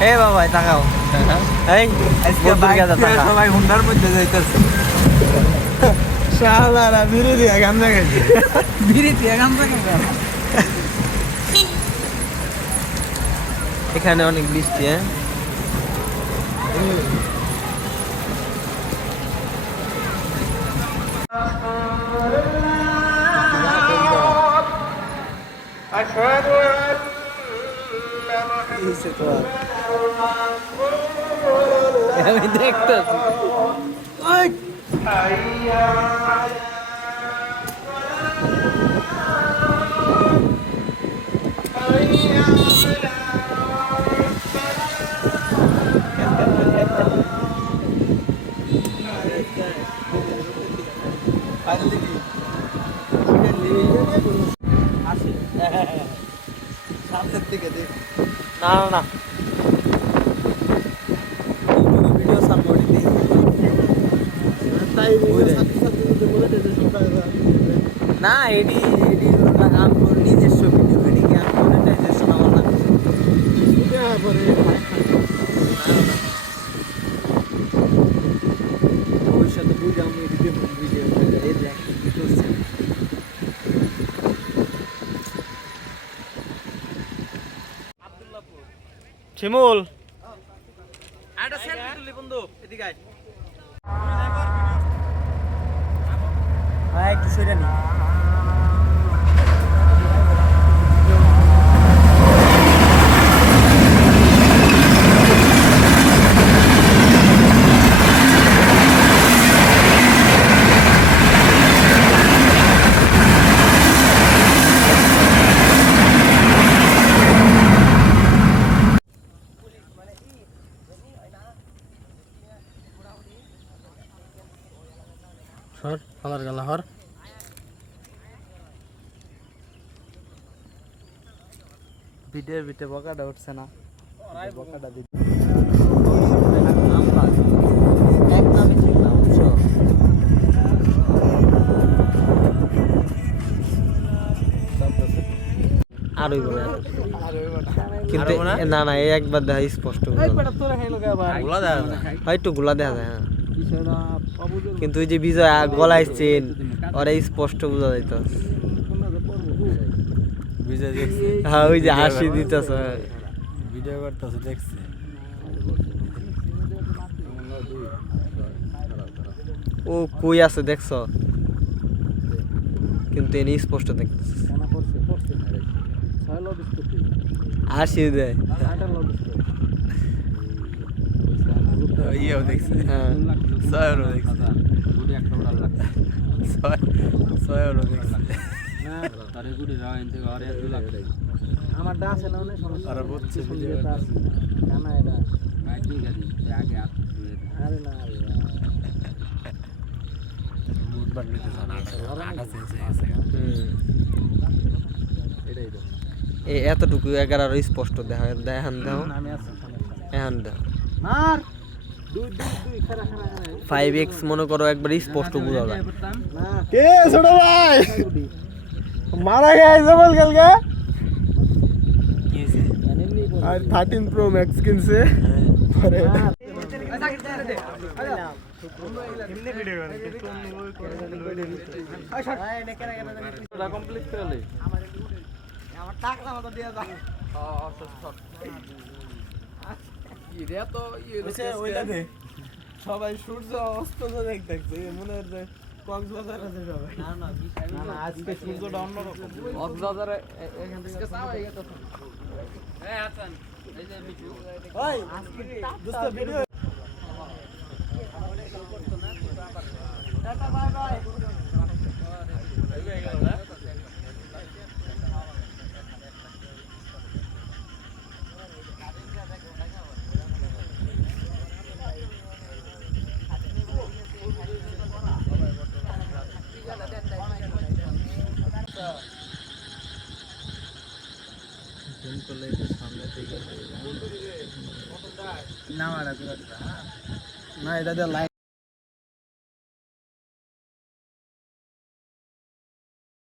এ বাবা তাকাও এই আজকে বন্ধুর কাছে তাকাও। সবাই হুন্ডার মধ্যে যাইতেছে শালারা বিড়ি দিয়া গামজা গেছে বিড়ি দিয়া গামজা গেছে এখানে অনেক বৃষ্টি হ্যাঁ আমি দেখতেছি সামনের দিকে দেখ না না না ভিডিও সামনে দিই তাই না এডি এডি আমার নিজস্ব ভিডিও এডি কি আমি মনিটাইজেশন আমার না ভবিষ্যতে বুঝে আমি ভিডিও এই দেখ কি করছে শিমুল একটা সেলফি তুলি বন্ধু এদিকে আয় একটু সরে নি সর কালার গালা হর ভিডিওর ভিতরে বকাটা উঠছে না বকাটা দিই আরই বলে কিন্তু না না এই একবার দেখা স্পষ্ট হয়তো গুলা দেখা যায় হ্যাঁ কিন্তু ওই যে বিজয় গলায় চেন ওরা স্পষ্ট বোঝা যাইত বিজয় দেখছে হ্যাঁ ওই যে হাসি দিতেছে ভিডিও করতেছে দেখছে ও কই আছে দেখছ কিন্তু এনে স্পষ্ট দেখতেছে হাসি দেয় ইয়েও দেখছে হ্যাঁ ছয়ও দেখছে ছয়ও দেখছে আমার ডাস না অনেক সমস্যা আর বলছে ভিডিওটা আছে কানা এটা ঠিক আছে আগে আরে না আরে মুড বাড়িতে জানা আটা চেঞ্জ আছে এটাই তো এই এতটুকু 11 স্পষ্ট দেখা দেখান দাও আমি আছি এখন দাও মার দুই খারা 5x মনে করো একবার স্পষ্ট বোঝা যায় কে ছোট ভাই মারা গেছে বল কালকে আর 13 প্রো ম্যাক্স কিনছে পরে কমপ্লিট করে আমার টাকা মত দিয়া দাও ইরে তো ইয়ে ওইটা দে সবাই সূর্য অস্ত দেখছে মনে হচ্ছে কক্সবাজার আছে সবাই না না আজকে সূর্যটা অন্যরকম কক্সবাজারে এখান থেকে চাও হয়ে গেছে এই আছেন এই যে মিঠু ওই আজকে দোস্ত ভিডিও টাটা বাই বাই না এটা দিয়ে লাইন